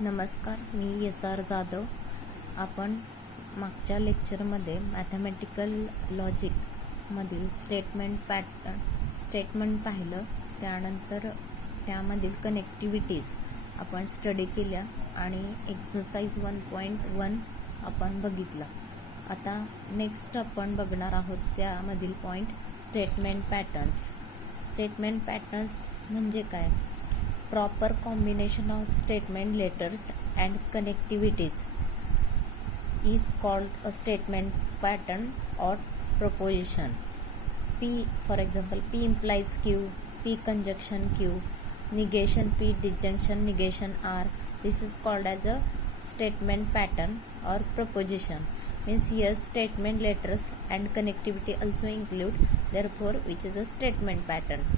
नमस्कार, मी एस.आर. जाधव. आपण मागच्या लेक्चरमध्ये मॅथमॅटिकल लॉजिकमधील स्टेटमेंट पाहिलं. त्यानंतर त्यामधील कनेक्टिव्हिटीज आपण स्टडी केल्या आणि एक्सरसाइज 1.1 आपण बघितला. आता नेक्स्ट आपण बघणार आहोत त्यामधील point statement patterns. Statement patterns म्हणजे काय? Proper combination of statement letters and connectivities is called a statement pattern or proposition. P, for example, P implies Q, P conjunction Q, negation P, disjunction negation R. This is called as a statement pattern or proposition. Means here statement letters and connectivity also include, therefore which is a statement pattern.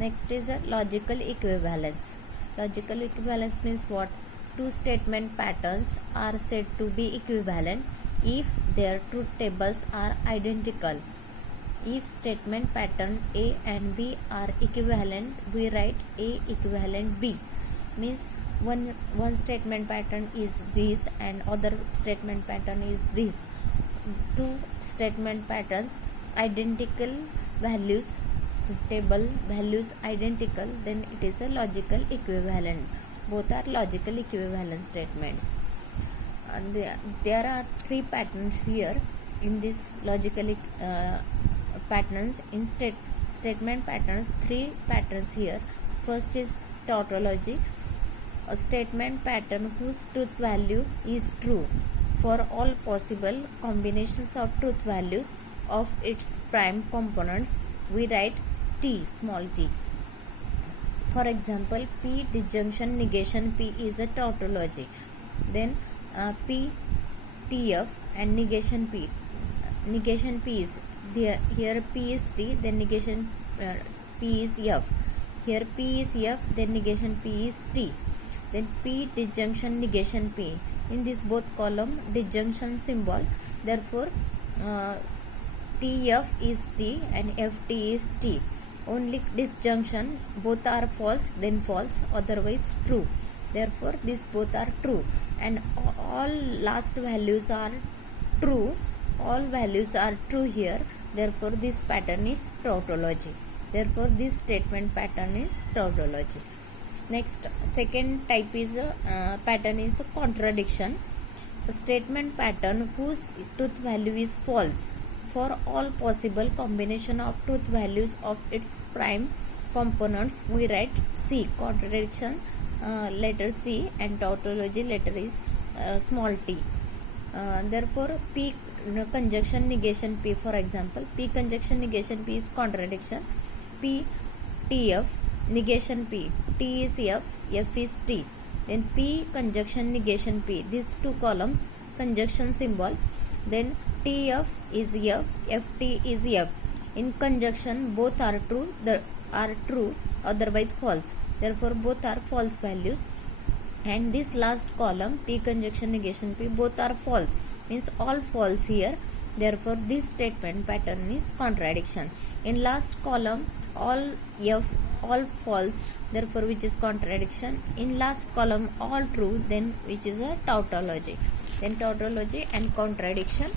Next is a logical equivalence. Logical equivalence means what? Two statement patterns are said to be equivalent if their truth tables are identical. If statement pattern A and B are equivalent, we write A equivalent B. Means one statement pattern is this and other statement pattern is this. Two statement patterns identical values, table values identical, then it is a logical equivalent. Both are logical equivalent statements. And there are three patterns here in this logical patterns. In statement patterns, three patterns here. First is tautology, a statement pattern whose truth value is true for all possible combinations of truth values of its prime components. We write T, small t. For example, P disjunction negation P is a tautology. Then P TF and negation P. Negation P is here P is T, then negation P is F. Here P is F, then negation P is T. Then P disjunction negation P. In this both column disjunction symbol. Therefore TF is T and FT is T. Only disjunction, both are false, then false, otherwise true. Therefore these both are true and all last values are true. All values are true here. Therefore this pattern is tautology. Therefore this statement pattern is tautology. Next, second type is pattern is contradiction. A statement pattern whose truth value is false for all possible combination of truth values of its prime components. We write C, contradiction letter C, and tautology letter is small t. Therefore P conjunction negation P, for example, P conjunction negation P is contradiction. P TF negation P, T is F, F is T. Then P conjunction negation P, these two columns conjunction symbol. Then TF is F, FT is F. In conjunction both are true, otherwise false. Therefore both are false values. And this last column P conjunction negation P, both are false, means all false here. Therefore this statement pattern is contradiction. In last column all F, all false, therefore which is contradiction. In last column all true, then which is a tautology. Then tautology and contradiction.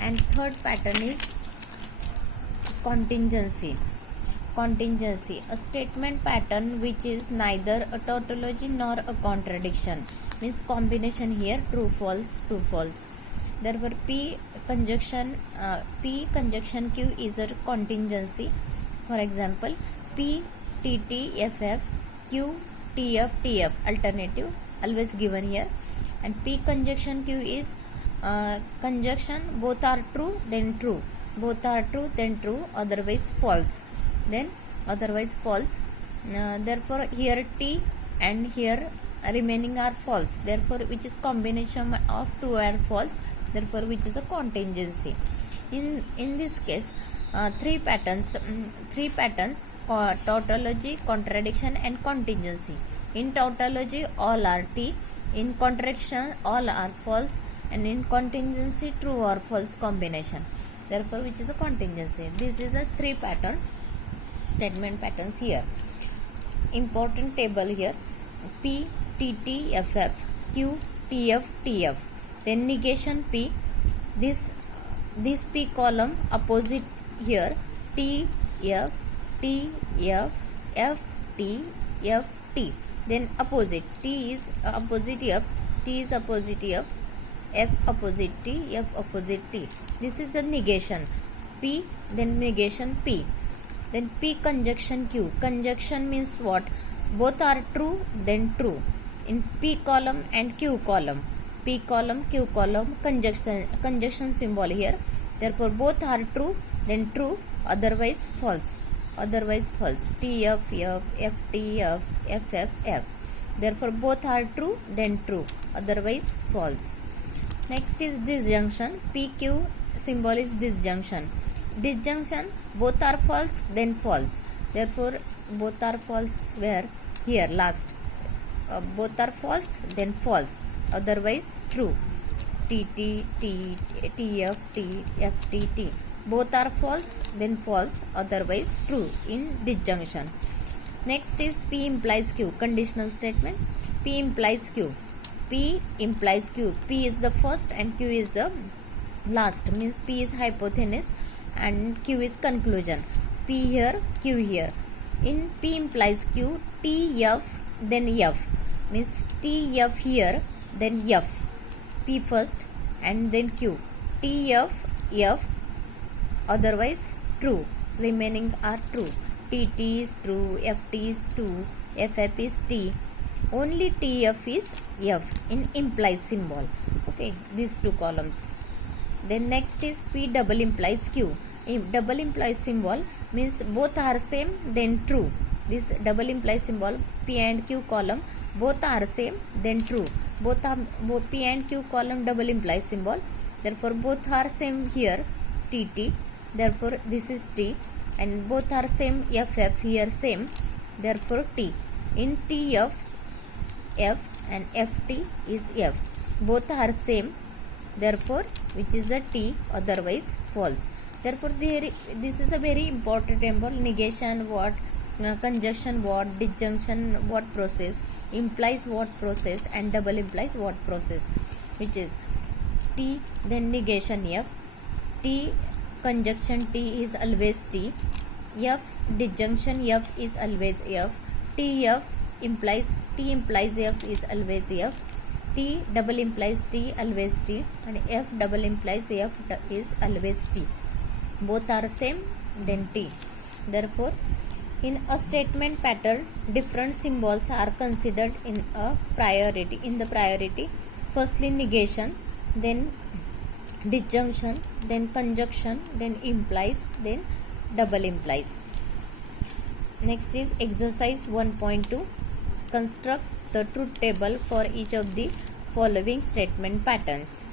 And third pattern is contingency. Contingency, a statement pattern which is neither a tautology nor a contradiction, means combination here true false, true false. Therefore P conjunction Q is a contingency. For example, P TT FF, Q TF TF, alternative always given here. And P conjunction Q is conjunction, both are true, then true, both are true, then true, otherwise false, then otherwise false. Therefore here T and here remaining are false, therefore which is combination of true and false, therefore which is a contingency. In this case three patterns, tautology, contradiction and contingency. In tautology all are T, in contradiction all are false, and in contingency true or false combination, therefore which is a contingency. This is a three patterns, statement patterns here. Important table here: P TTFF, Q TF TF. Then negation P, this P column opposite here, TF TF F T F T. Then opposite, T is opposite F, T is opposite F, F opposite T, F opposite T. This is the negation P, then negation P. Then P conjunction Q. Conjunction means what? Both are true, then true. In P column and Q column. P column, Q column, conjunction symbol here. Therefore, both are true, then true, otherwise false. Otherwise false. TF, F, FT, F, F. Therefore, both are true, then true, otherwise false. Next is disjunction. PQ symbol is disjunction. Disjunction, both are false, then false. Therefore, both are false where? Here, last. Both are false, then false, otherwise true. TT, T, TF, T, FT, T. Both are false, then false, otherwise true in disjunction. Next is P implies Q. Conditional statement. P implies Q. P implies Q. P is the first and Q is the last. Means P is hypothesis and Q is conclusion. P here, Q here. In P implies Q, T, F, then F. Means T, F here, then F. P first and then Q. T, F, F, otherwise true. Remaining are true. TT is true, FT is true, FF is T. Only TF is F in implies symbol. Okay, these two columns. Then next is P double implies Q. Double implies symbol means both are same, then true. This double implies symbol, P and Q column, both are same, then true. Both P and Q column double implies symbol. Therefore, both are same here, TT. Therefore, this is T. And both are same, FF here same. Therefore, T. In TF, F and FT is F. Both are same. Therefore, which is a T, otherwise false. Therefore, this is a very important symbol. Negation what, conjunction what, disjunction what process, implies what process, and double implies what process, which is T, then negation F, T conjunction T is always T, F disjunction F is always F, T F implies T implies F is always F, T double implies T always T, and F double implies F is always T. Both are same, then T. Therefore, in a statement pattern, different symbols are considered in a priority. In the priority, firstly negation, then disjunction, then conjunction, then implies, then double implies. Next is exercise 1.2. Construct the truth table for each of the following statement patterns.